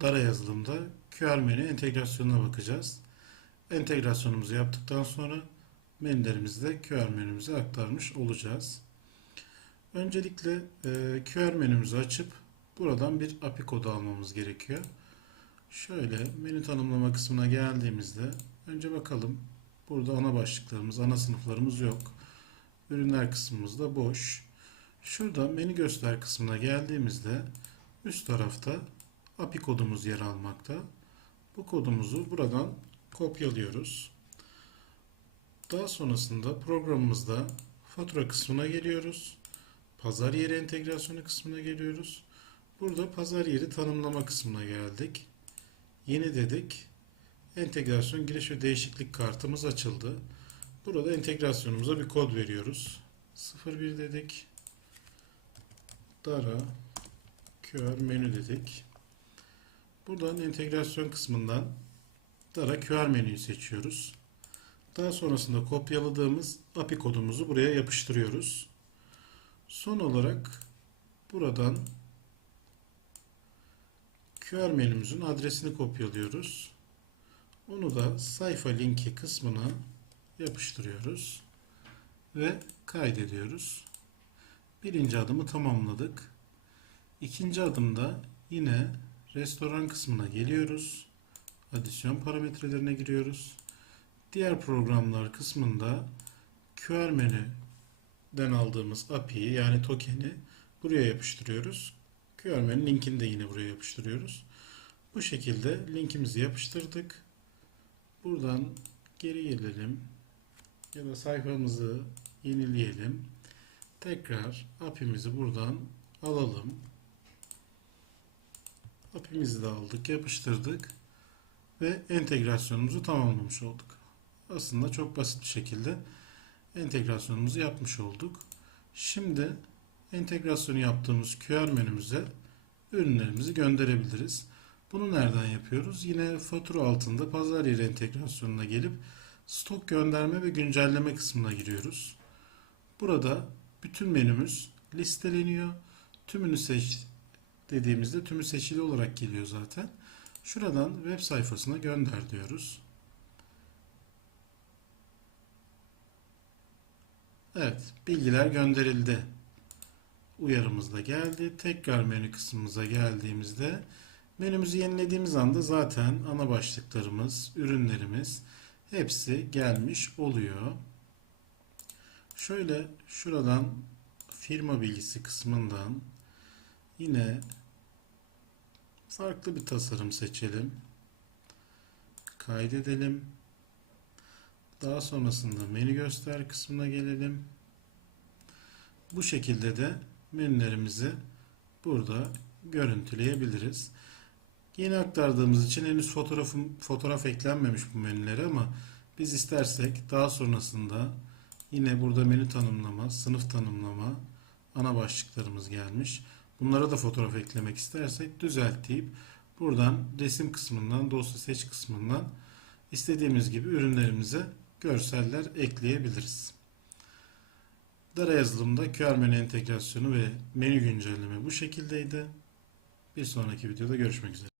Dara yazılımda QR menü entegrasyonuna bakacağız. Entegrasyonumuzu yaptıktan sonra menülerimizi de QR menümüze aktarmış olacağız. Öncelikle e, QR menümüzü açıp buradan bir API kodu almamız gerekiyor. Şöyle menü tanımlama kısmına geldiğimizde önce bakalım burada ana başlıklarımız, ana sınıflarımız yok. Ürünler kısmımız da boş. Şurada menü göster kısmına geldiğimizde üst tarafta API kodumuz yer almakta. Bu kodumuzu buradan kopyalıyoruz. Daha sonrasında programımızda fatura kısmına geliyoruz. Pazar yeri entegrasyonu kısmına geliyoruz. Burada pazar yeri tanımlama kısmına geldik. Yeni dedik. Entegrasyon giriş ve değişiklik kartımız açıldı. Burada entegrasyonumuza bir kod veriyoruz. 01 dedik. Dara QR menü dedik. Buradan entegrasyon kısmından Dara QR menüyü seçiyoruz. Daha sonrasında kopyaladığımız API kodumuzu buraya yapıştırıyoruz. Son olarak buradan QR menümüzün adresini kopyalıyoruz. Onu da sayfa linki kısmına yapıştırıyoruz ve kaydediyoruz. Birinci adımı tamamladık. İkinci adımda yine restoran kısmına geliyoruz. Adisyon parametrelerine giriyoruz. Diğer programlar kısmında QR menüden aldığımız API'yi yani token'i buraya yapıştırıyoruz. QR menü linkini de yine buraya yapıştırıyoruz. Bu şekilde linkimizi yapıştırdık. Buradan geri gelelim ya da sayfamızı yenileyelim. Tekrar API'mizi buradan alalım. API'mizi de aldık, yapıştırdık ve entegrasyonumuzu tamamlamış olduk. Aslında çok basit bir şekilde entegrasyonumuzu yapmış olduk. Şimdi entegrasyonu yaptığımız QR menümüze ürünlerimizi gönderebiliriz. Bunu nereden yapıyoruz? Yine fatura altında pazar yeri entegrasyonuna gelip stok gönderme ve güncelleme kısmına giriyoruz. Burada bütün menümüz listeleniyor. Tümünü seç dediğimizde tümü seçili olarak geliyor zaten. Şuradan web sayfasına gönder diyoruz. Evet, bilgiler gönderildi. Uyarımız da geldi. Tekrar menü kısmımıza geldiğimizde menümüzü yenilediğimiz anda zaten ana başlıklarımız, ürünlerimiz hepsi gelmiş oluyor. Şöyle şuradan firma bilgisi kısmından yine farklı bir tasarım seçelim. Kaydedelim. Daha sonrasında menü göster kısmına gelelim. Bu şekilde de menülerimizi burada görüntüleyebiliriz. Yeni aktardığımız için henüz fotoğrafım, fotoğraf eklenmemiş bu menülere ama biz istersek daha sonrasında yine burada menü tanımlama, sınıf tanımlama, ana başlıklarımız gelmiş. Bunlara da fotoğraf eklemek istersek düzelt deyip buradan resim kısmından, dosya seç kısmından istediğimiz gibi ürünlerimize görseller ekleyebiliriz. Dara yazılımda QR menü entegrasyonu ve menü güncelleme bu şekildeydi. Bir sonraki videoda görüşmek üzere.